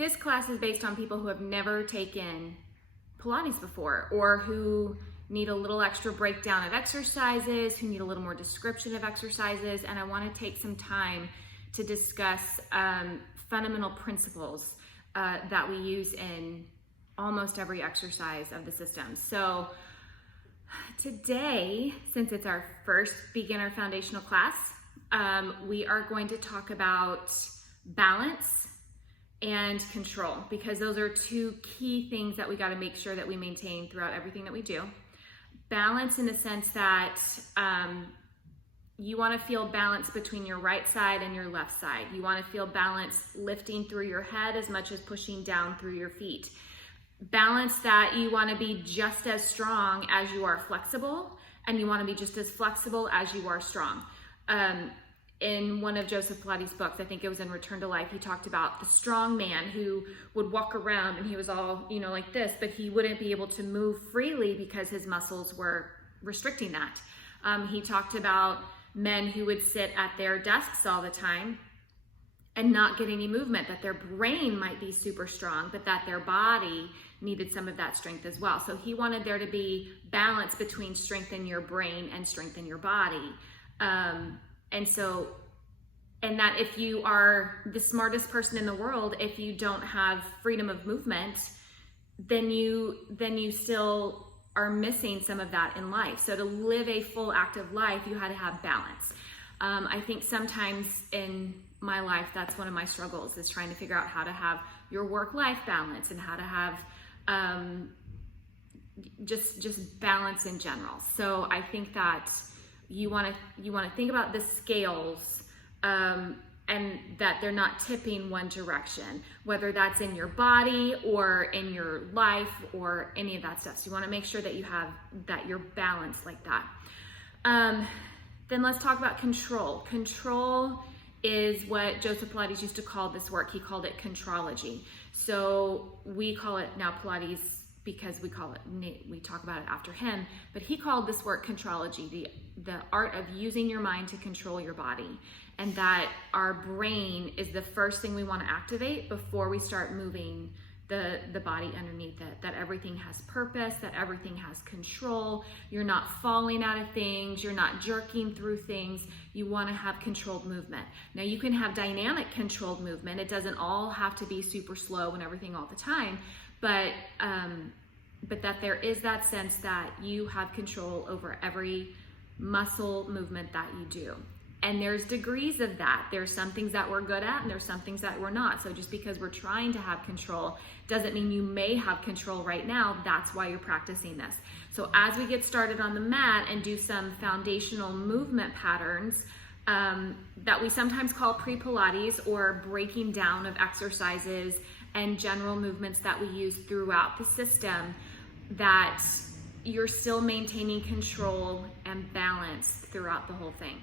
this class is based on people who have never taken Pilates before, or who need a little extra breakdown of exercises, who need a little more description of exercises, and I want to take some time to discuss fundamental principles that we use in almost every exercise of the system. So today, since it's our first beginner foundational class, we are going to talk about balance and control, because those are two key things that we got to make sure that we maintain throughout everything that we do. Balance in the sense that you want to feel balance between your right side and your left side. You want to feel balance lifting through your head as much as pushing down through your feet. Balance that you want to be just as strong as you are flexible, and you want to be just as flexible as you are strong. In one of Joseph Pilates' books, I think it was in Return to Life, he talked about the strong man who would walk around and he was all, like this, but he wouldn't be able to move freely because his muscles were restricting that. He talked about men who would sit at their desks all the time and not get any movement, that their brain might be super strong, but that their body needed some of that strength as well. So he wanted there to be balance between strength in your brain and strength in your body. And that if you are the smartest person in the world, if you don't have freedom of movement, then you still are missing some of that in life. So to live a full active life, you had to have balance. I think sometimes in my life, that's one of my struggles, is trying to figure out how to have your work-life balance and how to have just balance in general. So I think that you want to think about the scales and that they're not tipping one direction, whether that's in your body or in your life or any of that stuff. So you want to make sure that you're balanced like that. Then let's talk about control. Control is what Joseph Pilates used to call this work. He called it contrology. So we call it now Pilates because we talk about it after him, but he called this work contrology, the art of using your mind to control your body, and that our brain is the first thing we want to activate before we start moving the body underneath it, that everything has purpose, that everything has control. You're not falling out of things, you're not jerking through things. You want to have controlled movement. Now you can have dynamic controlled movement. It doesn't all have to be super slow and everything all the time, but that there is that sense that you have control over every muscle movement that you do. And there's degrees of that. There's some things that we're good at and there's some things that we're not. So just because we're trying to have control doesn't mean you may have control right now. That's why you're practicing this. So as we get started on the mat and do some foundational movement patterns that we sometimes call pre-Pilates, or breaking down of exercises and general movements that we use throughout the system, that you're still maintaining control and balance throughout the whole thing.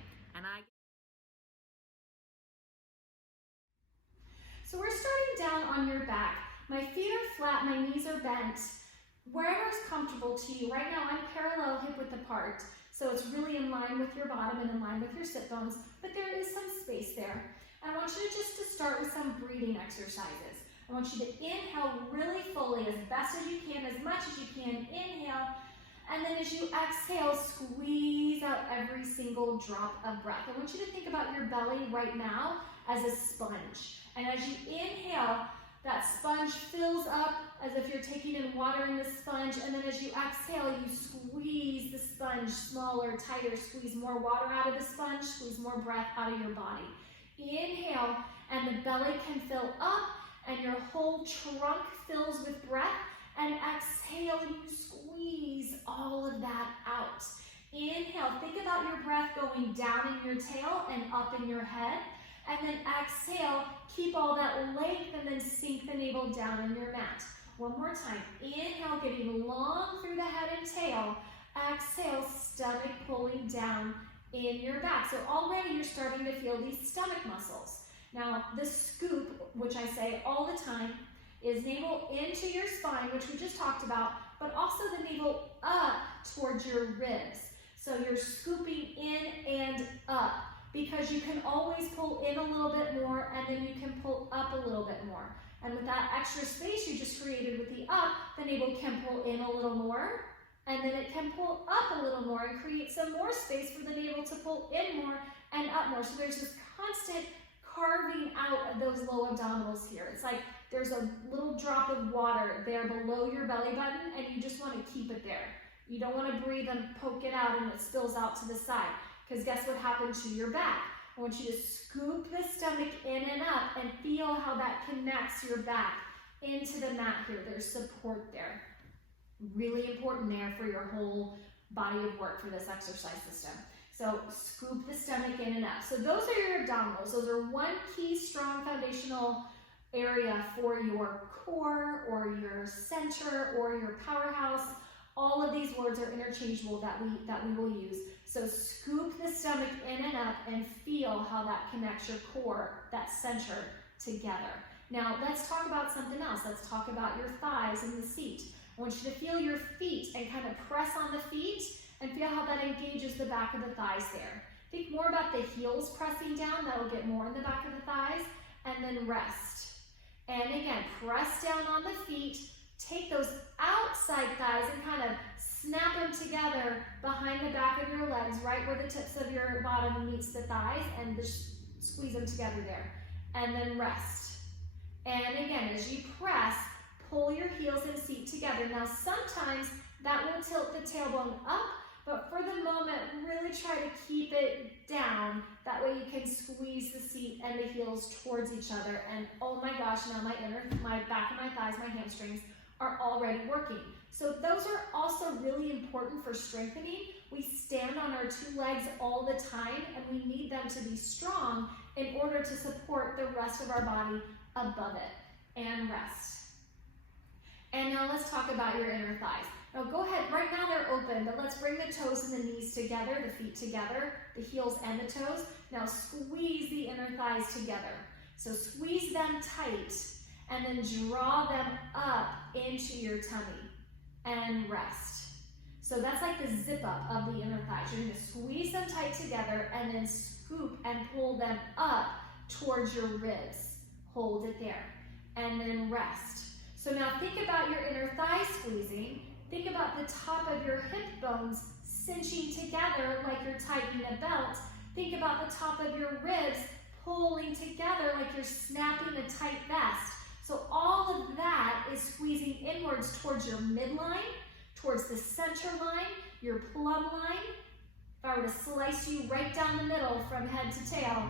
So we're starting down on your back. My feet are flat, my knees are bent. Wherever is comfortable to you. Right now I'm parallel hip width apart, so it's really in line with your bottom and in line with your sit bones, but there is some space there. And I want you to start with some breathing exercises. I want you to inhale really fully, as best as you can, as much as you can. Inhale, and then as you exhale, squeeze out every single drop of breath. I want you to think about your belly right now as a sponge. And as you inhale, that sponge fills up as if you're taking in water in the sponge. And then as you exhale, you squeeze the sponge smaller, tighter, squeeze more water out of the sponge, squeeze more breath out of your body. Inhale, and the belly can fill up, and your whole trunk fills with breath. And exhale, and you squeeze all of that out. Inhale, think about your breath going down in your tail and up in your head. And then exhale, keep all that length, and then sink the navel down in your mat. One more time. Inhale, getting long through the head and tail. Exhale, stomach pulling down in your back. So already you're starting to feel these stomach muscles. Now, the scoop, which I say all the time, is navel into your spine, which we just talked about, but also the navel up towards your ribs. So you're scooping in and up, because you can always pull in a little bit more and then you can pull up a little bit more. And with that extra space you just created with the up, the navel can pull in a little more, and then it can pull up a little more and create some more space for the navel to pull in more and up more. So there's this constant carving out of those low abdominals here. It's like there's a little drop of water there below your belly button, and you just want to keep it there. You don't want to breathe and poke it out and it spills out to the side, because guess what happened to your back? I want you to scoop the stomach in and up and feel how that connects your back into the mat here. There's support there. Really important there for your whole body of work for this exercise system. So scoop the stomach in and up. So those are your abdominals. Those are one key strong foundational area for your core or your center or your powerhouse. All of these words are interchangeable that we will use. So scoop the stomach in and up and feel how that connects your core, that center, together. Now let's talk about something else. Let's talk about your thighs and the seat. I want you to feel your feet and kind of press on the feet and feel how that engages the back of the thighs there. Think more about the heels pressing down. That will get more in the back of the thighs. And then rest. And again, press down on the feet. Take those outside thighs and kind of snap them together behind the back of your legs, right where the tips of your bottom meets the thighs, and just squeeze them together there. And then rest. And again, as you press, pull your heels and seat together. Now sometimes that will tilt the tailbone up, but for the moment, really try to keep it down. That way you can squeeze the seat and the heels towards each other. And oh my gosh, now my back of my thighs, my hamstrings are already working. So those are also really important for strengthening. We stand on our two legs all the time, and we need them to be strong in order to support the rest of our body above it. And rest. And now let's talk about your inner thighs. Now go ahead, right now they're open, but let's bring the toes and the knees together, the feet together, the heels and the toes. Now squeeze the inner thighs together. So squeeze them tight and then draw them up into your tummy and rest. So that's like the zip up of the inner thighs. You're gonna squeeze them tight together and then scoop and pull them up towards your ribs. Hold it there and then rest. So now think about your inner thigh squeezing. Think about the top of your hip bones cinching together like you're tightening a belt. Think about the top of your ribs pulling together like you're snapping a tight vest. So all of that is squeezing inwards towards your midline, towards the center line, your plumb line. If I were to slice you right down the middle from head to tail,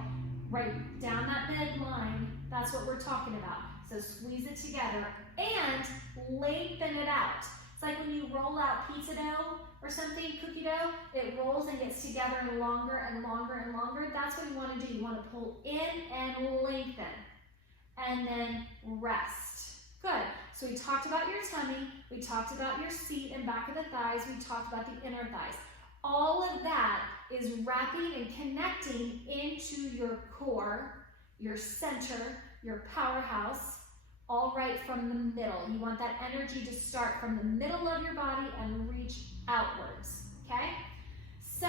right down that midline, that's what we're talking about. So squeeze it together and lengthen it out. It's like when you roll out pizza dough or something, cookie dough, it rolls and gets together and longer and longer and longer. That's what you want to do. You want to pull in and lengthen. And then rest. Good. So we talked about your tummy, we talked about your seat and back of the thighs, we talked about the inner thighs. All of that is wrapping and connecting into your core, your center, your powerhouse, all right from the middle. You want that energy to start from the middle of your body and reach outwards, okay? So,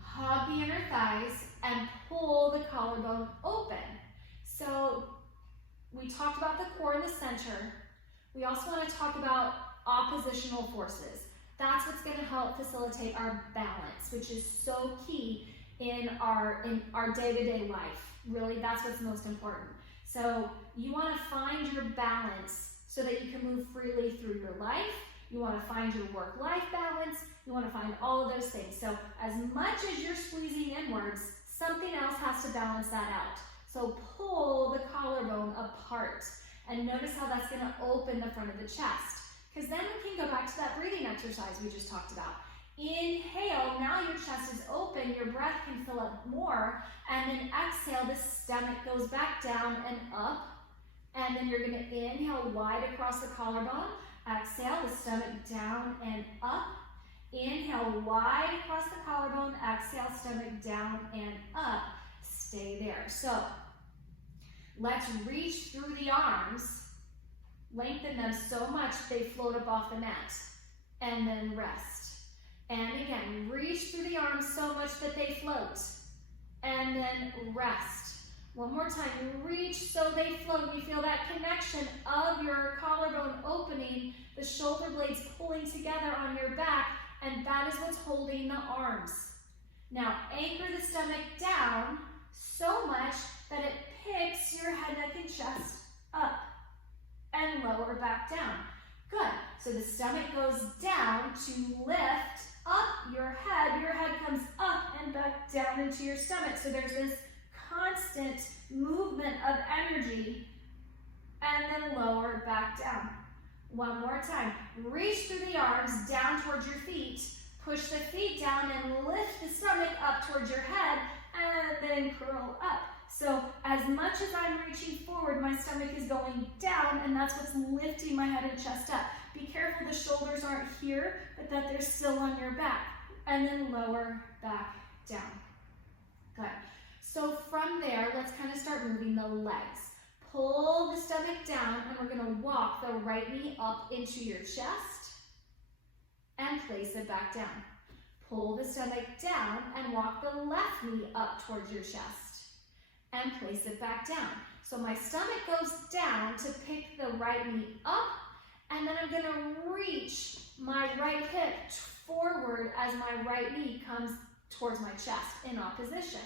hug the inner thighs and pull the collarbone open. So we talked about the core and the center. We also want to talk about oppositional forces. That's what's going to help facilitate our balance, which is so key in our day-to-day life. Really, that's what's most important. So you want to find your balance so that you can move freely through your life. You want to find your work-life balance. You want to find all of those things. So as much as you're squeezing inwards, something else has to balance that out. So pull the collarbone apart and notice how that's going to open the front of the chest. Because then we can go back to that breathing exercise we just talked about. Inhale, now your chest is open, your breath can fill up more, and then exhale, the stomach goes back down and up, and then you're going to inhale wide across the collarbone, exhale, the stomach down and up, inhale wide across the collarbone, exhale, stomach down and up, stay there. So let's reach through the arms, lengthen them so much they float up off the mat, and then rest. And again, reach through the arms so much that they float, and then rest. One more time, reach so they float. You feel that connection of your collarbone opening, the shoulder blades pulling together on your back, and that is what's holding the arms. Now anchor the stomach down so much that it picks your head, neck, and chest up and lower back down. Good. So the stomach goes down to lift up your head comes up and back down into your stomach. So there's this constant movement of energy, and then lower back down. One more time. Reach through the arms down towards your feet. Push the feet down and lift the stomach up towards your head, and then curl up. So as much as I'm reaching forward, my stomach is going down, and that's what's lifting my head and chest up. Be careful the shoulders aren't here, but that they're still on your back. And then lower back down. Good. So from there, let's kind of start moving the legs. Pull the stomach down, and we're going to walk the right knee up into your chest and place it back down. Pull the stomach down and walk the left knee up towards your chest and place it back down. So my stomach goes down to pick the right knee up, and then I'm going to reach my right hip forward as my right knee comes towards my chest in opposition.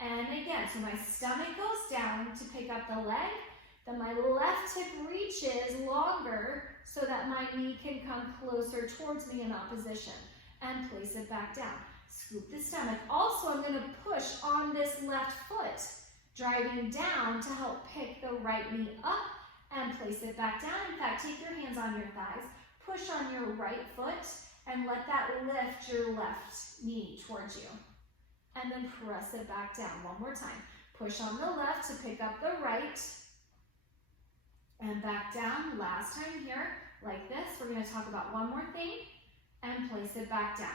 And again, so my stomach goes down to pick up the leg, then my left hip reaches longer so that my knee can come closer towards me in opposition, and place it back down. Scoop the stomach. Also, I'm going to push on this left foot, driving down to help pick the right knee up and place it back down. In fact, take your hands on your thighs, push on your right foot, and let that lift your left knee towards you. And then press it back down. One more time. Push on the left to pick up the right, and back down. Last time here, like this. We're going to talk about one more thing, and place it back down.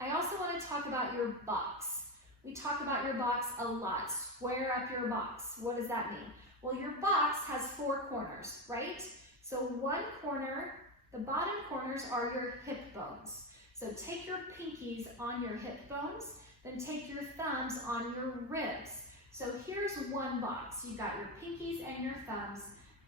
I also want to talk about your box. We talk about your box a lot. Square up your box. What does that mean? Well, your box has 4 corners, right? So one corner, the bottom corners are your hip bones. So take your pinkies on your hip bones, then take your thumbs on your ribs. So here's one box. You got your pinkies and your thumbs,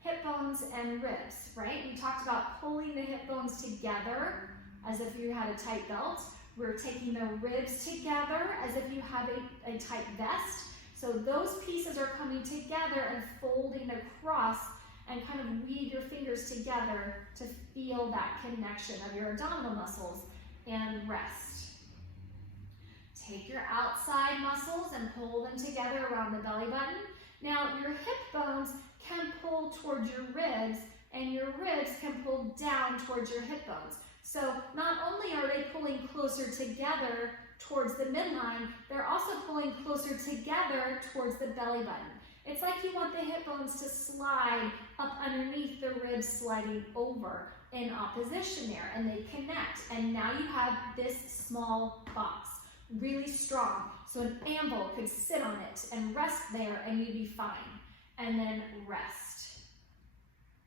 hip bones and ribs, right? We talked about pulling the hip bones together as if you had a tight belt. We're taking the ribs together as if you have a tight vest. So those pieces are coming together and folding across, and kind of weave your fingers together to feel that connection of your abdominal muscles, and rest. Take your outside muscles and pull them together around the belly button. Now your hip bones can pull towards your ribs, and your ribs can pull down towards your hip bones. So not only are they pulling closer together towards the midline, they're also pulling closer together towards the belly button. It's like you want the hip bones to slide up underneath the ribs, sliding over in opposition there, and they connect. And now you have this small box, really strong. So an anvil could sit on it and rest there, and you'd be fine. And then rest.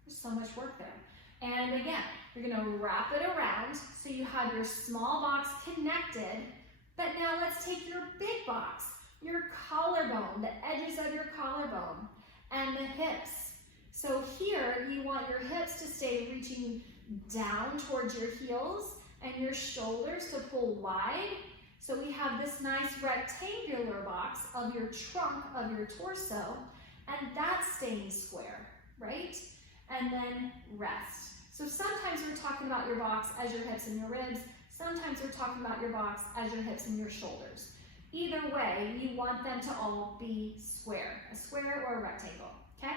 There's so much work there. And again, you're going to wrap it around so you have your small box connected. But now let's take your big box, your collarbone, the edges of your collarbone, and the hips. So here, you want your hips to stay reaching down towards your heels, and your shoulders to pull wide. So we have this nice rectangular box of your trunk of your torso, and that's staying square, right? And then rest. So sometimes we're talking about your box as your hips and your ribs. Sometimes we're talking about your box as your hips and your shoulders. Either way, you want them to all be square, a square or a rectangle, okay?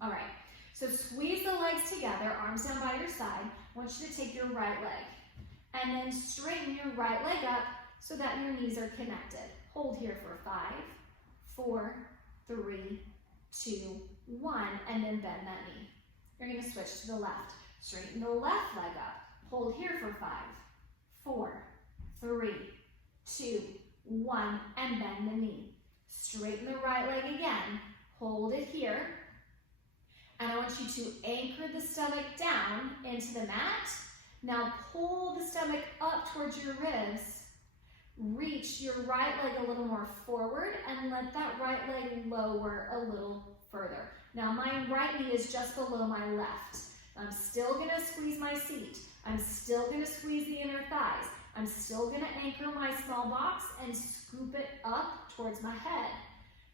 All right, so squeeze the legs together, arms down by your side. I want you to take your right leg, and then straighten your right leg up so that your knees are connected. Hold here for 5, 4, 3, 2, 1, and then bend that knee. You're going to switch to the left. Straighten the left leg up. Hold here for 5, 4, 3, 2, 1, and bend the knee. Straighten the right leg again. Hold it here. And I want you to anchor the stomach down into the mat. Now pull the stomach up towards your ribs. Reach your right leg a little more forward and let that right leg lower a little further. Now my right knee is just below my left. I'm still gonna squeeze my seat. I'm still gonna squeeze the inner thighs. I'm still gonna anchor my small box and scoop it up towards my head.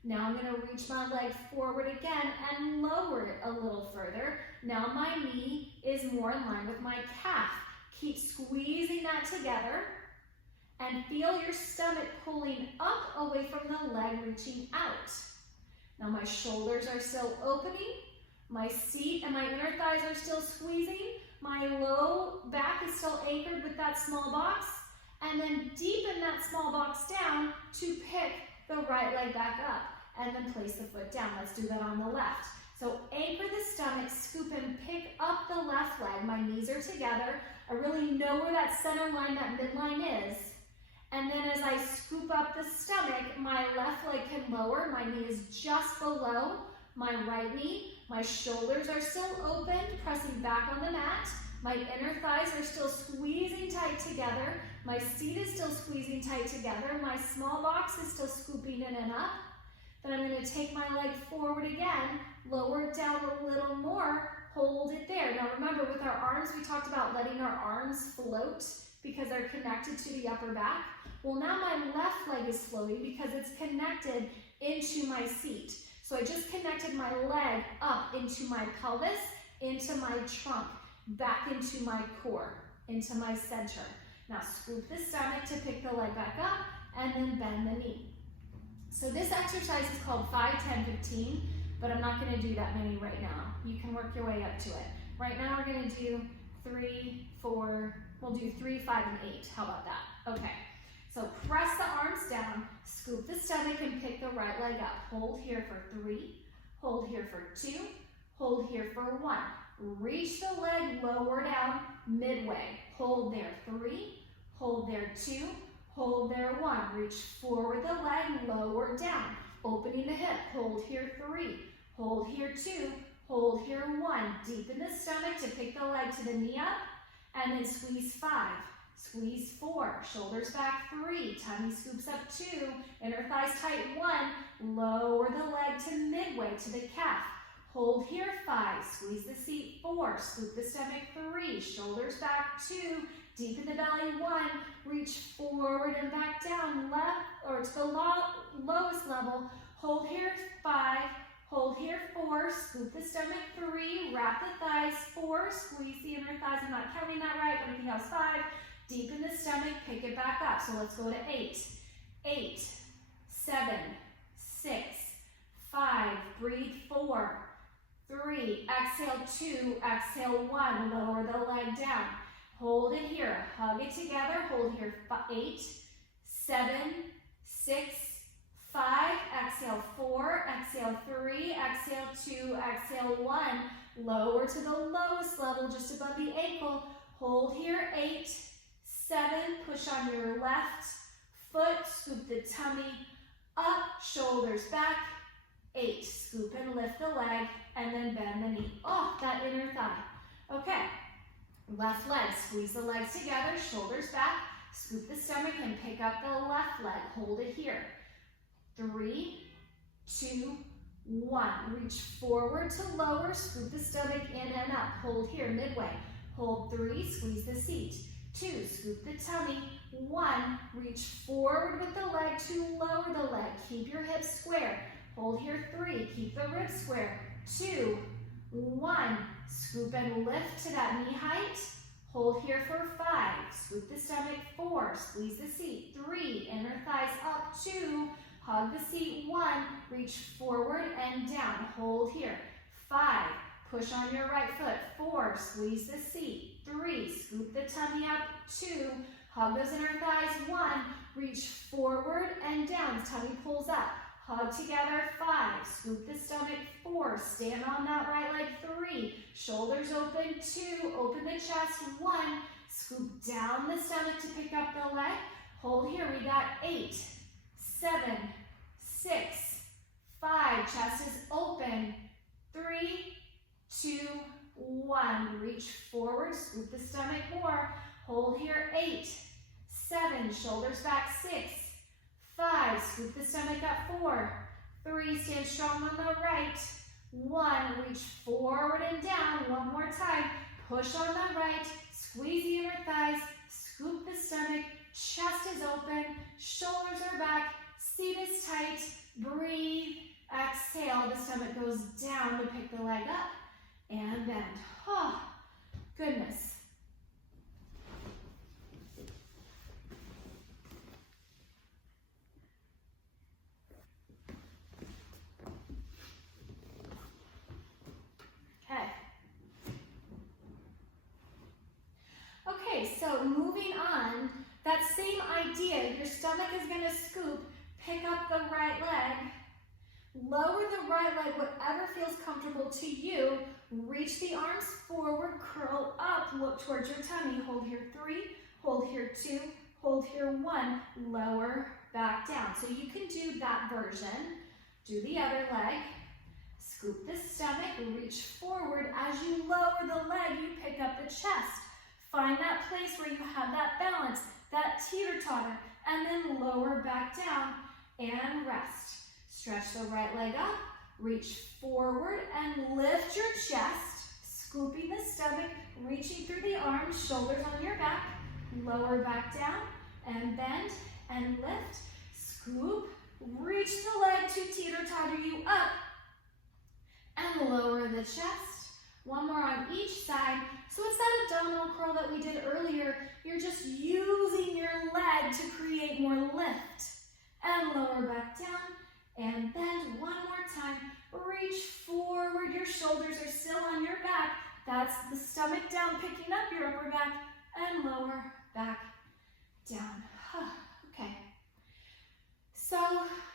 Now I'm gonna reach my leg forward again and lower it a little further. Now my knee is more in line with my calf. Keep squeezing that together and feel your stomach pulling up away from the leg, reaching out. Now my shoulders are still opening. My seat and my inner thighs are still squeezing. My low back is still anchored with that small box. And then deepen that small box down to pick the right leg back up. And then place the foot down. Let's do that on the left. So anchor the stomach, scoop and pick up the left leg. My knees are together. I really know where that center line, that midline is. And then as I scoop up the stomach, my left leg can lower. My knee is just below my right knee. My shoulders are still open, pressing back on the mat. My inner thighs are still squeezing tight together. My seat is still squeezing tight together. My small box is still scooping in and up. Then I'm going to take my leg forward again, lower it down a little more, hold it there. Now remember, with our arms, we talked about letting our arms float because they're connected to the upper back. Well, now my left leg is floating because it's connected into my seat. So I just connected my leg up into my pelvis, into my trunk, back into my core, into my center. Now scoop the stomach to pick the leg back up and then bend the knee. So this exercise is called 5, 10, 15, but I'm not going to do that many right now. You can work your way up to it. Right now we're going to do 3, 4, we'll do 3, 5, and 8. How about that? Okay. So press the arms down, scoop the stomach and pick the right leg up. Hold here for 3, hold here for 2, hold here for 1. Reach the leg lower down midway. Hold there 3, hold there 2, hold there 1. Reach forward the leg, lower down. Opening the hip, hold here 3, hold here 2, hold here 1. Deepen the stomach to pick the leg to the knee up, and then squeeze 5. Squeeze 4, shoulders back 3, tummy scoops up 2, inner thighs tight 1, lower the leg to midway to the calf. Hold here 5, squeeze the seat 4, scoop the stomach 3, shoulders back 2, deepen the belly 1, reach forward and back down, left or to the lowest level. Hold here 5, hold here 4, scoop the stomach 3, wrap the thighs 4, squeeze the inner thighs. I'm not counting that right, but anything else 5. Deepen the stomach, pick it back up. So let's go to 8. 8, 7, 6, 5, breathe 4, 3, exhale 2, exhale 1, lower the leg down. Hold it here, hug it together, hold here 8, 7, 6, 5, exhale 4, exhale 3, exhale 2, exhale 1, lower to the lowest level just above the ankle. Hold here 8, 7, push on your left foot, scoop the tummy up, shoulders back. 8, scoop and lift the leg, and then bend the knee. Oh, that inner thigh. Okay, left leg, squeeze the legs together, shoulders back, scoop the stomach and pick up the left leg. Hold it here. 3, 2, 1. Reach forward to lower, scoop the stomach in and up. Hold here, midway. Hold 3, squeeze the seat. 2, scoop the tummy. 1, reach forward with the leg to lower the leg. Keep your hips square. Hold here 3, keep the ribs square. 2, 1, scoop and lift to that knee height. Hold here for 5, scoop the stomach. 4, squeeze the seat. 3, inner thighs up. 2, hug the seat. 1, reach forward and down. Hold here. 5, push on your right foot. 4, squeeze the seat. 3, scoop the tummy up. 2, hug those inner thighs. 1, reach forward and down. Tummy pulls up. Hug together. 5, scoop the stomach. 4, stand on that right leg. 3, shoulders open. 2, open the chest. 1, scoop down the stomach to pick up the leg. Hold here. We got 8, 7, 6, 5. Chest is open. 3, 2, 1. Reach forward, scoop the stomach more. Hold here. 8, 7, shoulders back, 6, 5, scoop the stomach up, 4, 3, stand strong on the right, 1, reach forward and down, one more time, push on the right, squeeze the inner thighs, scoop the stomach, chest is open, shoulders are back, seat is tight, breathe, exhale, the stomach goes down to pick the leg up, and bend. Oh, goodness. Okay, so moving on, that same idea, your stomach is going to scoop, pick up the right leg, lower the right leg, whatever feels comfortable to you, reach the arms forward, curl up, look towards your tummy, hold here 3, hold here 2, hold here 1, lower, back down. So you can do that version. Do the other leg, scoop the stomach, reach forward. As you lower the leg, you pick up the chest. Find that place where you have that balance, that teeter-totter, and then lower back down and rest. Stretch the right leg up, reach forward and lift your chest, scooping the stomach, reaching through the arms, shoulders on your back, lower back down and bend and lift, scoop, reach the leg to teeter-totter you up and lower the chest. One more on each side. So it's that abdominal curl that we did earlier. You're just using your leg to create more lift. And lower back down and bend one more time. Reach forward. Your shoulders are still on your back. That's the stomach down, picking up your upper back and lower back down. Okay. So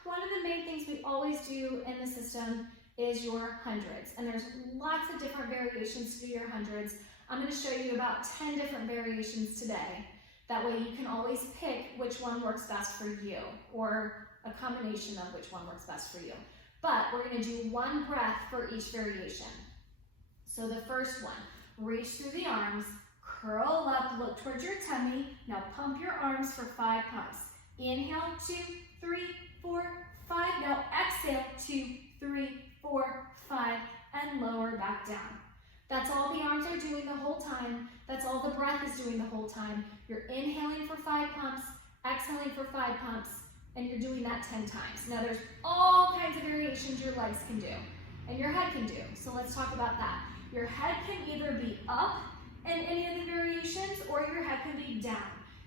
one of the main things we always do in the system is your hundreds. And there's lots of different variations to do your hundreds. I'm going to show you about 10 different variations today. That way you can always pick which one works best for you, or a combination of which one works best for you. But we're going to do one breath for each variation. So the first one, reach through the arms, curl up, look towards your tummy. Now pump your arms for 5 pumps. Inhale, 2, 3, 4, 5. Now exhale, 2, 3, 4, 5, and lower back down. That's all the arms are doing the whole time. That's all the breath is doing the whole time. You're inhaling for 5 pumps, exhaling for 5 pumps, and you're doing that 10 times. Now there's all kinds of variations your legs can do, and your head can do. So let's talk about that. Your head can either be up in any of the variations, or your head can be down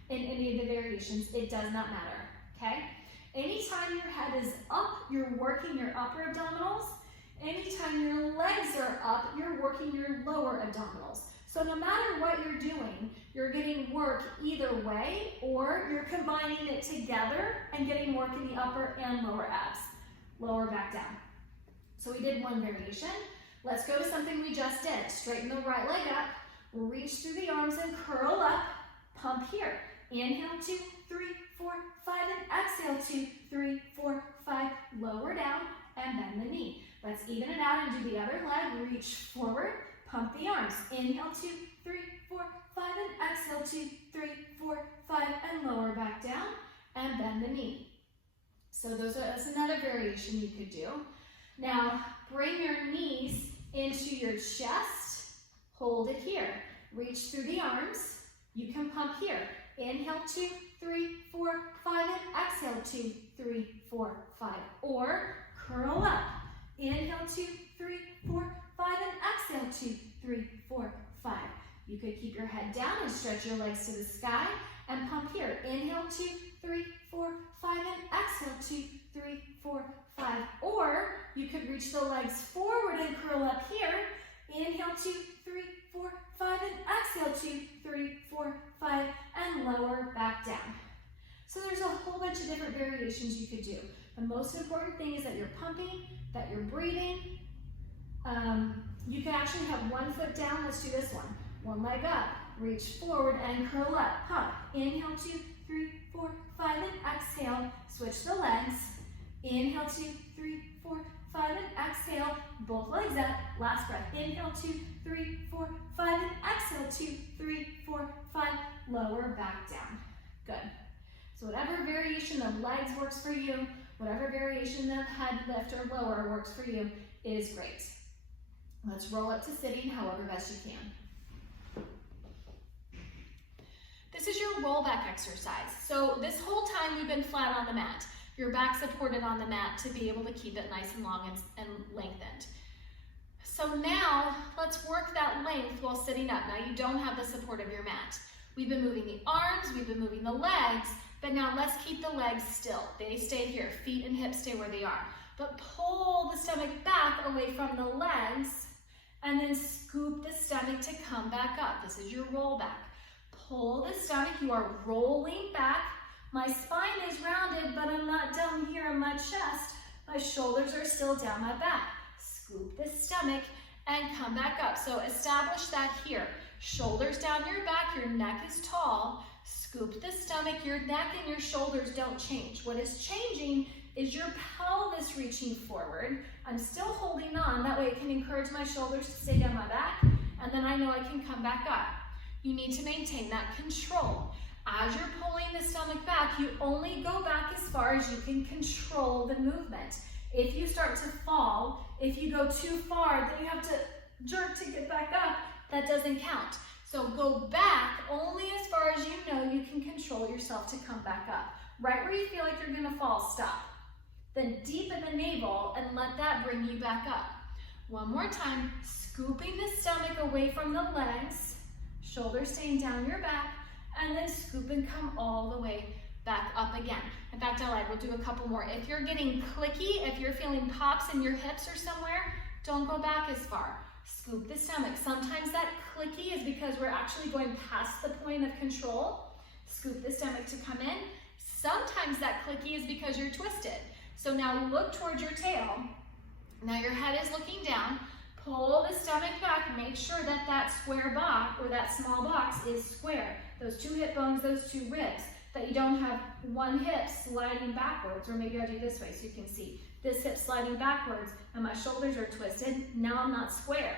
in any of the variations. It does not matter, okay? Anytime your head is up, you're working your upper abdominals. Anytime your legs are up, you're working your lower abdominals. So no matter what you're doing, you're getting work either way, or you're combining it together and getting work in the upper and lower abs. Lower back down. So we did one variation. Let's go to something we just did. Straighten the right leg up, reach through the arms and curl up, pump here. Inhale, 2, 3, 4, 5, and exhale, 2, 3, 4, 5. Lower down and bend the knee. Let's even it out and do the other leg. Reach forward, pump the arms. Inhale, 2, 3, 4, 5, and exhale, 2, 3, 4, 5, and lower back down and bend the knee. So that's another variation you could do. Now, bring your knees into your chest. Hold it here. Reach through the arms. You can pump here. Inhale, 2, 3, 4, 5, and exhale, 2, 3, 4, 5. Or curl up. Inhale, 2, 3, 4, 5, and exhale, 2, 3, 4, 5. You could keep your head down and stretch your legs to the sky and pump here. Inhale, 2, 3, 4, 5, and exhale, 2, 3, 4, 5. Or you could reach the legs forward and curl up here. Inhale, 2, 3, 4, 5, and exhale, 2, 3, 4, 5, and lower back down. So there's a whole bunch of different variations you could do. The most important thing is that you're pumping, that you're breathing. You can actually have one foot down. Let's do this one. One leg up, reach forward and curl up. Pump. Inhale, 2, 3, 4, 5, and exhale. Switch the legs. Inhale, 2, 3, 4, 5, and exhale. Both legs up. Last breath. Inhale, 2, 3, 4, 5, and exhale, 2, 3, 4, 5. Lower back down. Good. So whatever variation of legs works for you, whatever variation of head lift or lower works for you is great. Let's roll up to sitting however best you can. This is your rollback exercise. So this whole time we've been flat on the mat. Your back supported on the mat to be able to keep it nice and long and lengthened. So now let's work that length while sitting up. Now you don't have the support of your mat. We've been moving the arms, we've been moving the legs, but now let's keep the legs still. They stay here, feet and hips stay where they are. But pull the stomach back away from the legs and then scoop the stomach to come back up. This is your roll back. Pull the stomach, you are rolling back. My spine is rounded, but I'm not down here in my chest. My shoulders are still down my back. Scoop the stomach and come back up. So establish that here. Shoulders down your back, your neck is tall. Scoop the stomach, your neck and your shoulders don't change. What is changing is your pelvis reaching forward. I'm still holding on, that way it can encourage my shoulders to stay down my back, and then I know I can come back up. You need to maintain that control. As you're pulling the stomach back, you only go back as far as you can control the movement. If you start to fall, if you go too far, then you have to jerk to get back up, that doesn't count. So go back only as far as you know you can control yourself to come back up. Right where you feel like you're gonna fall, stop. Then deepen the navel and let that bring you back up. One more time, scooping the stomach away from the legs, shoulders staying down your back, and then scoop and come all the way back up again. In fact, I lied, we'll do a couple more. If you're getting clicky, if you're feeling pops in your hips or somewhere, don't go back as far. Scoop the stomach. Sometimes that clicky is because we're actually going past the point of control. Scoop the stomach to come in. Sometimes that clicky is because you're twisted. So now look towards your tail. Now your head is looking down. Pull the stomach back. Make sure that that square box or that small box is square. Those two hip bones, those two ribs. That you don't have one hip sliding backwards, or maybe I'll do this way so you can see. This hip sliding backwards and my shoulders are twisted. Now I'm not square.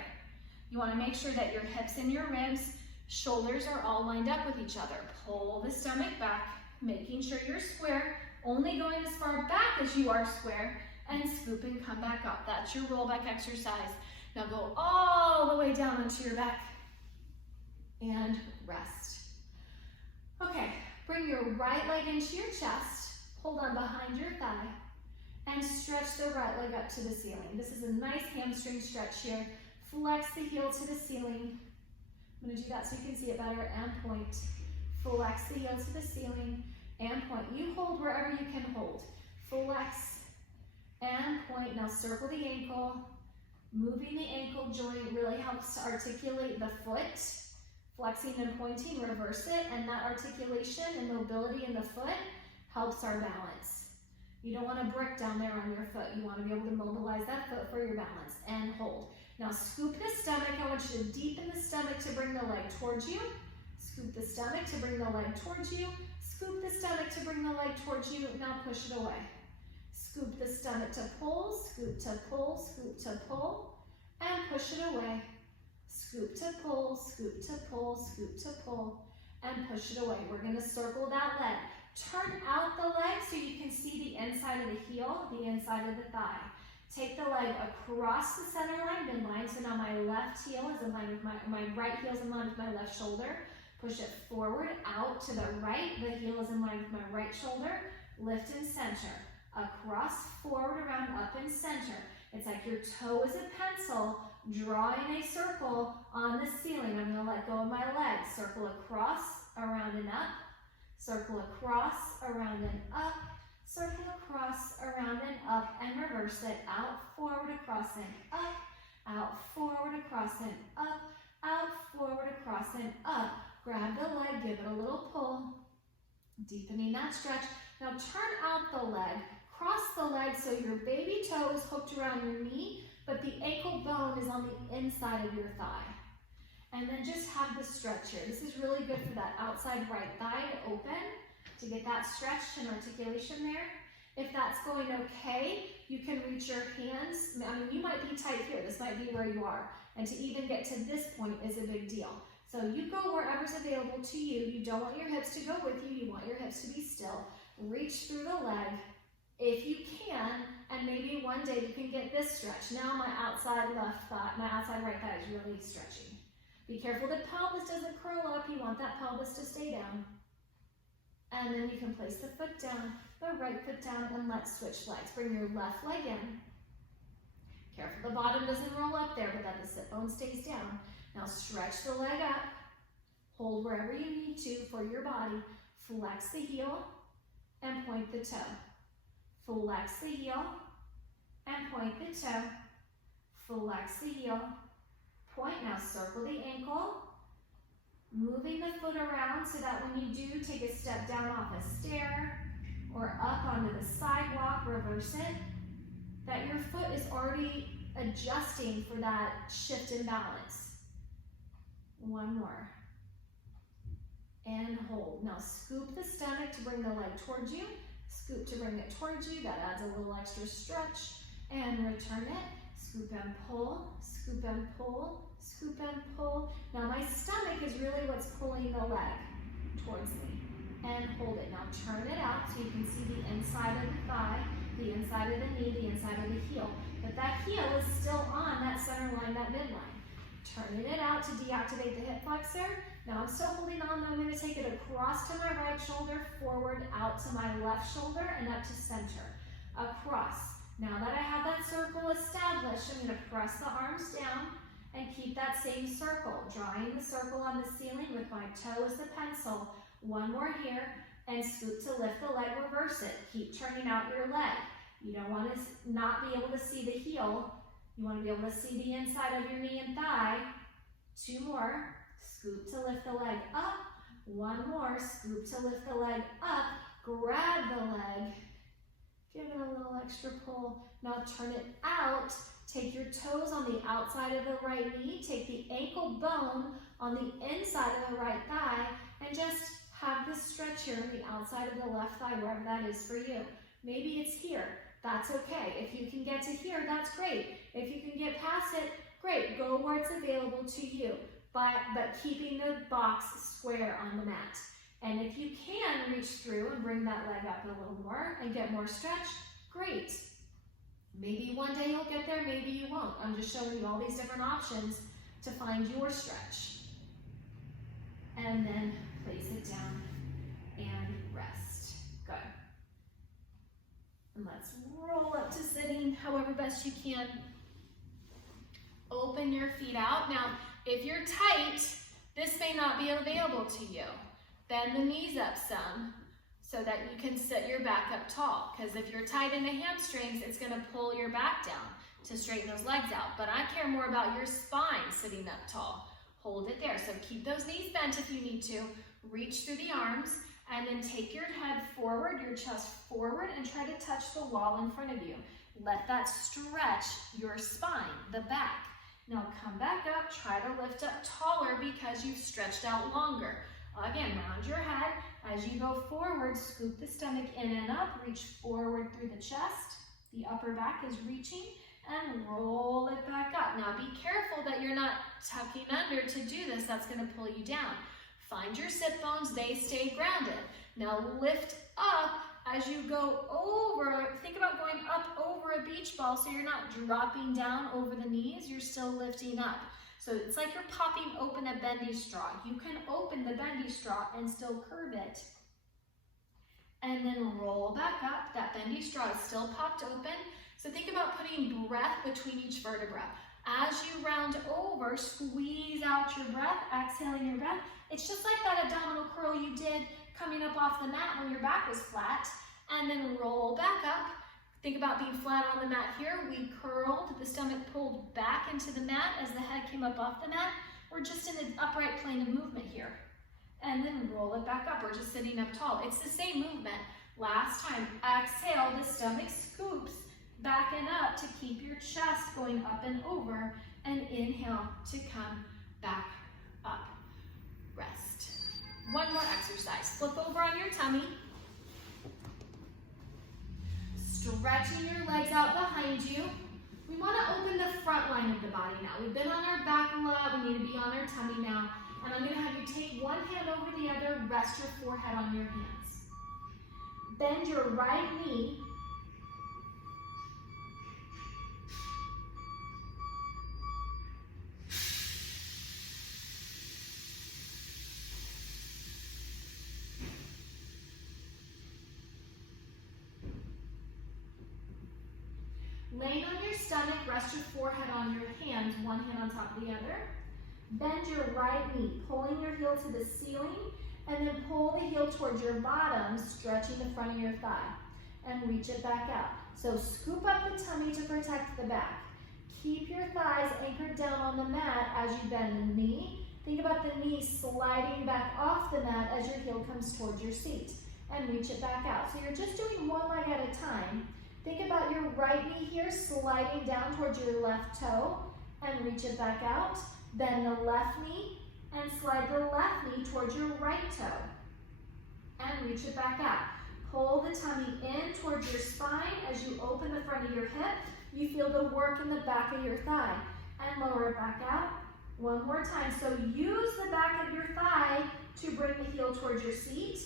You want to make sure that your hips and your ribs, shoulders are all lined up with each other. Pull the stomach back, making sure you're square, only going as far back as you are square, and scoop and come back up. That's your rollback exercise. Now go all the way down onto your back and rest. Okay, bring your right leg into your chest, hold on behind your thigh, and stretch the right leg up to the ceiling. This is a nice hamstring stretch here. Flex the heel to the ceiling. I'm going to do that so you can see it better, and point. Flex the heel to the ceiling and point. You hold wherever you can hold. Flex and point. Now circle the ankle. Moving the ankle joint really helps to articulate the foot. Flexing and pointing, reverse it, and that articulation and mobility in the foot helps our balance. You don't want to brick down there on your foot. You want to be able to mobilize that foot for your balance, and hold. Now scoop the stomach. I want you to deepen the stomach to bring the leg towards you. Scoop the stomach to bring the leg towards you. Scoop the stomach to bring the leg towards you. Now push it away. Scoop the stomach to pull, scoop to pull, scoop to pull, and push it away. Scoop to pull, scoop to pull, scoop to pull, and push it away. We're going to circle that leg. Turn out the leg so you can see the inside of the heel, the inside of the thigh. Take the leg across the center line, midline. So now my left heel is in line with my right heel is in line with my left shoulder. Push it forward, out to the right. The heel is in line with my right shoulder. Lift and center. Across, forward, around, up, and center. It's like your toe is a pencil, drawing a circle on the ceiling. I'm going to let go of my leg. Circle across, around, and up. Circle across, around, and up. Circle across, around, and up, and reverse it. Out, forward, across, and up. Out, forward, across, and up. Out, forward, across, and up. Grab the leg, give it a little pull. Deepening that stretch. Now turn out the leg. Cross the leg so your baby toe is hooked around your knee, but the ankle bone is on the inside of your thigh. And then just have the stretch here. This is really good for that outside right thigh to open, to get that stretch and articulation there. If that's going okay, you can reach your hands. I mean, you might be tight here. This might be where you are. And to even get to this point is a big deal. So you go wherever's available to you. You don't want your hips to go with you. You want your hips to be still. Reach through the leg if you can, and maybe one day you can get this stretch. Now my outside left thigh, my outside right thigh is really stretching. Be careful the pelvis doesn't curl up. You want that pelvis to stay down. And then you can place the foot down, the right foot down, and let's switch legs. Bring your left leg in. Careful the bottom doesn't roll up there, but that the sit bone stays down. Now stretch the leg up. Hold wherever you need to for your body. Flex the heel and point the toe. Flex the heel and point the toe. Flex the heel. Point. Now circle the ankle. Moving the foot around so that when you do take a step down off a stair or up onto the sidewalk, reverse it, that your foot is already adjusting for that shift in balance. One more. And hold. Now scoop the stomach to bring the leg towards you. Scoop to bring it towards you. That adds a little extra stretch. And return it. Scoop and pull. Scoop and pull. Scoop and pull. Now my stomach is really what's pulling the leg towards me. And hold it. Now turn it out so you can see the inside of the thigh, the inside of the knee, the inside of the heel. But that heel is still on that center line, that midline. Turning it out to deactivate the hip flexor. Now I'm still holding on. I'm going to take it across to my right shoulder, forward, out to my left shoulder, and up to center. Across. Now that I have that circle established, I'm going to press the arms down and keep that same circle. Drawing the circle on the ceiling with my toe as the pencil. One more here, and scoop to lift the leg, reverse it. Keep turning out your leg. You don't want to not be able to see the heel. You want to be able to see the inside of your knee and thigh. Two more. Scoop to lift the leg up. One more. Scoop to lift the leg up. Grab the leg. Give it a little extra pull. Now turn it out. Take your toes on the outside of the right knee. Take the ankle bone on the inside of the right thigh. And just have this stretch here on the outside of the left thigh, wherever that is for you. Maybe it's here. That's okay. If you can get to here, that's great. If you can get past it, great. Go where it's available to you, but keeping the box square on the mat. And if you can reach through and bring that leg up a little more and get more stretch, great. Maybe one day you'll get there, maybe you won't. I'm just showing you all these different options to find your stretch. And then place it down and rest. Good. And let's roll up to sitting however best you can. Open your feet out. Now, if you're tight, this may not be available to you. Bend the knees up some so that you can sit your back up tall. Because if you're tight in the hamstrings, it's going to pull your back down to straighten those legs out. But I care more about your spine sitting up tall. Hold it there. So keep those knees bent if you need to. Reach through the arms. And then take your head forward, your chest forward, and try to touch the wall in front of you. Let that stretch your spine, the back. Now come back up, try to lift up taller because you've stretched out longer. Again, round your head. As you go forward, scoop the stomach in and up, reach forward through the chest. The upper back is reaching, and roll it back up. Now be careful that you're not tucking under to do this. That's going to pull you down. Find your sit bones, they stay grounded. Now lift up as you go over. Think about going up over a beach ball so you're not dropping down over the knees, you're still lifting up. So it's like you're popping open a bendy straw. You can open the bendy straw and still curve it. And then roll back up. That bendy straw is still popped open. So think about putting breath between each vertebra. As you round over, squeeze out your breath, exhaling your breath. It's just like that abdominal curl you did coming up off the mat when your back was flat. And then roll back up. Think about being flat on the mat here. We curled, the stomach pulled back into the mat as the head came up off the mat. We're just in an upright plane of movement here. And then roll it back up. We're just sitting up tall. It's the same movement. Last time, exhale, the stomach scoops back and up to keep your chest going up and over, and inhale to come back up. Rest. One more exercise. Flip over on your tummy. Stretching your legs out behind you. We want to open the front line of the body now. We've been on our back a lot. We need to be on our tummy now. And I'm gonna have you take one hand over the other, rest your forehead on your hands. Bend your right knee. Laying on your stomach, rest your forehead on your hands, one hand on top of the other. Bend your right knee, pulling your heel to the ceiling, and then pull the heel towards your bottom, stretching the front of your thigh, and reach it back out. So scoop up the tummy to protect the back. Keep your thighs anchored down on the mat as you bend the knee. Think about the knee sliding back off the mat as your heel comes towards your seat, and reach it back out. So you're just doing one leg at a time. Think about your right knee here sliding down towards your left toe, and reach it back out. Bend the left knee and slide the left knee towards your right toe and reach it back out. Pull the tummy in towards your spine as you open the front of your hip. You feel the work in the back of your thigh and lower it back out. One more time. So use the back of your thigh to bring the heel towards your seat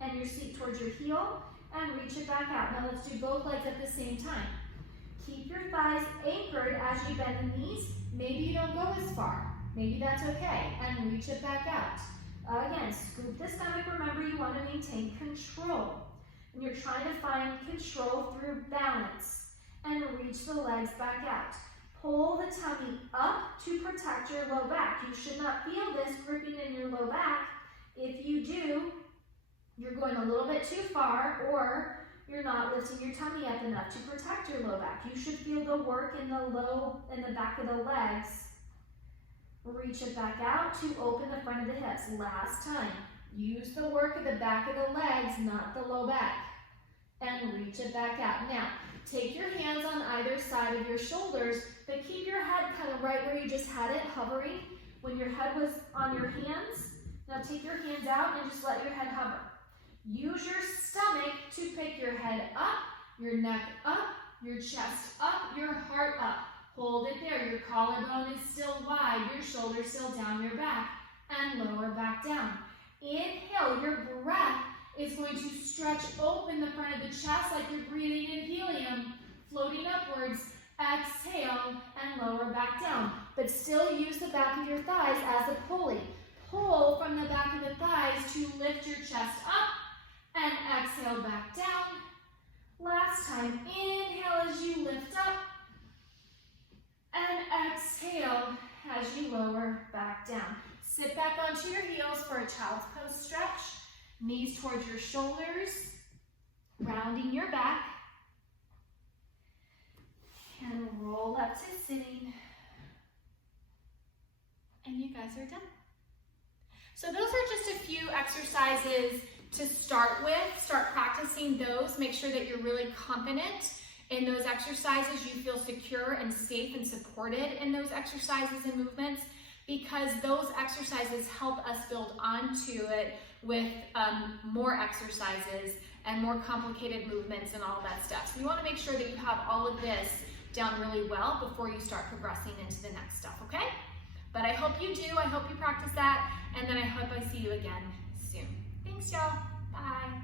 and your seat towards your heel and reach it back out. Now let's do both legs at the same time. Keep your thighs anchored as you bend the knees. Maybe you don't go as far. Maybe that's okay. And reach it back out. Again, scoop the stomach. Remember, you want to maintain control. And you're trying to find control through balance. And reach the legs back out. Pull the tummy up to protect your low back. You should not feel this gripping in your low back. If you do, you're going a little bit too far, or you're not lifting your tummy up enough to protect your low back. You should feel the work in the back of the legs. Reach it back out to open the front of the hips. Last time. Use the work of the back of the legs, not the low back. And reach it back out. Now, take your hands on either side of your shoulders, but keep your head kind of right where you just had it, hovering. When your head was on your hands, now take your hands out and just let your head hover. Use your stomach to pick your head up, your neck up, your chest up, your heart up. Hold it there. Your collarbone is still wide, your shoulders still down your back, and lower back down. Inhale, your breath is going to stretch open the front of the chest like you're breathing in helium, floating upwards. Exhale and lower back down. But still use the back of your thighs as a pulley. Pull from the back of the thighs to lift your chest up. And exhale back down. Last time, inhale as you lift up. And exhale as you lower back down. Sit back onto your heels for a child's pose stretch. Knees towards your shoulders. Rounding your back. And roll up to sitting. And you guys are done. So those are just a few exercises to start with. Start practicing those. Make sure that you're really confident in those exercises. You feel secure and safe and supported in those exercises and movements, because those exercises help us build onto it with more exercises and more complicated movements and all that stuff. So you want to make sure that you have all of this down really well before you start progressing into the next stuff, okay? But I hope you do. I hope you practice that, and then I hope I see you again soon. Thanks, y'all. Bye.